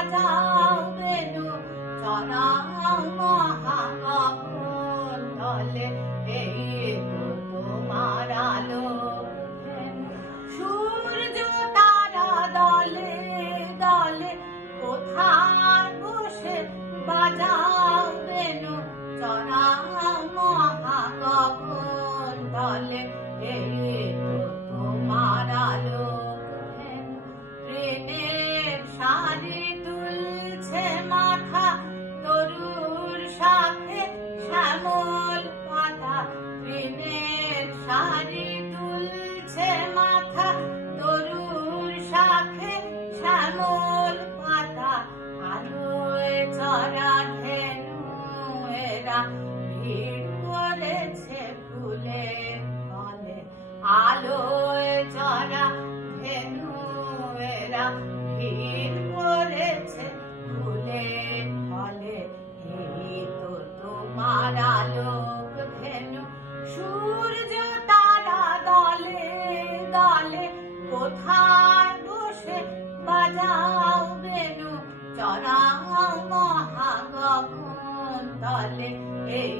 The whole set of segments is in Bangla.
বাজাও বেনু চড়াও মহাগগন তলে, এই তো তোমার আলো। সূর্য তারা দলে দলে কোথায় বসে বাজাও বেনু চড়াও মহাগগন তলে, এই তো তোমার আলো। ট্রেনের সারি তুলছে মাথা, তরুর শাখে শ্যামল পাতা। ট্রেনের সারি তুলছে মাথা, তরুর শাখে শ্যামল পাতা। আলোয় চড়া ধেনু এরা ভিড় করেছে ফুলের ফলে, আলোয় চড়া ধেনু এরা ভিড় করেছে ফুলের ফলে, এই তো তোমার আলোক ধেনু। সূর্য তারা দলে দলে কোথায় বসে বাজাও বেনু চড়াও মহাগগন তলে, এই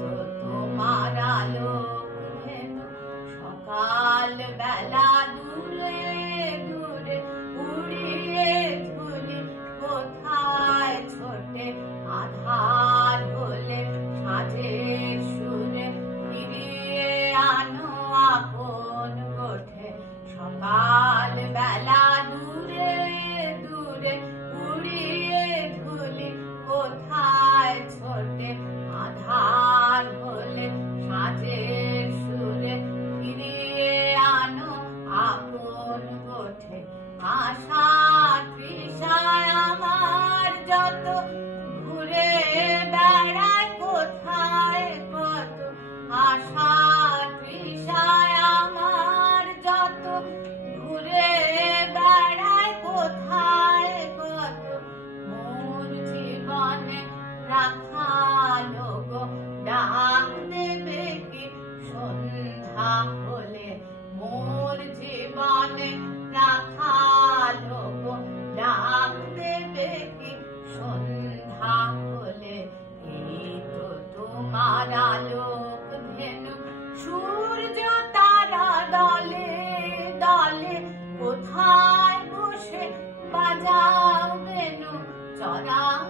তো তোমার আলোক ধেনু। সকাল বেলা দূরে দূরে উড়িয়ে ঝুলি কোথায় ছোটে, আধার হলে সাজের সুরে ফিরিয়ে আনো আপন গোঠে। সকাল বেলা দূরে দূরে উড়িয়ে ঝুলি কোথায় ছোটে, আধার হলে সাজের সুরে ফিরিয়ে আনো আপন গোঠে। আশা তৃষায় আমার যত ঘুরে বেড়ায় কোথায় কত, আশা তৃষায় আমার যত ঘুরে বেড়ায় কোথায় কত। মোর জীবনে রাখালো গো ডাক দেবে কি সন্ধ্যা হলে, মোর জীবনে রাখালো গো ডাক দেবে কি সন্ধ্যা হলে, এই তো তোমার আলোক ধেনু। সূর্য তারা দলে দলে কোথায় বসে বাজাও বেনু চড়াও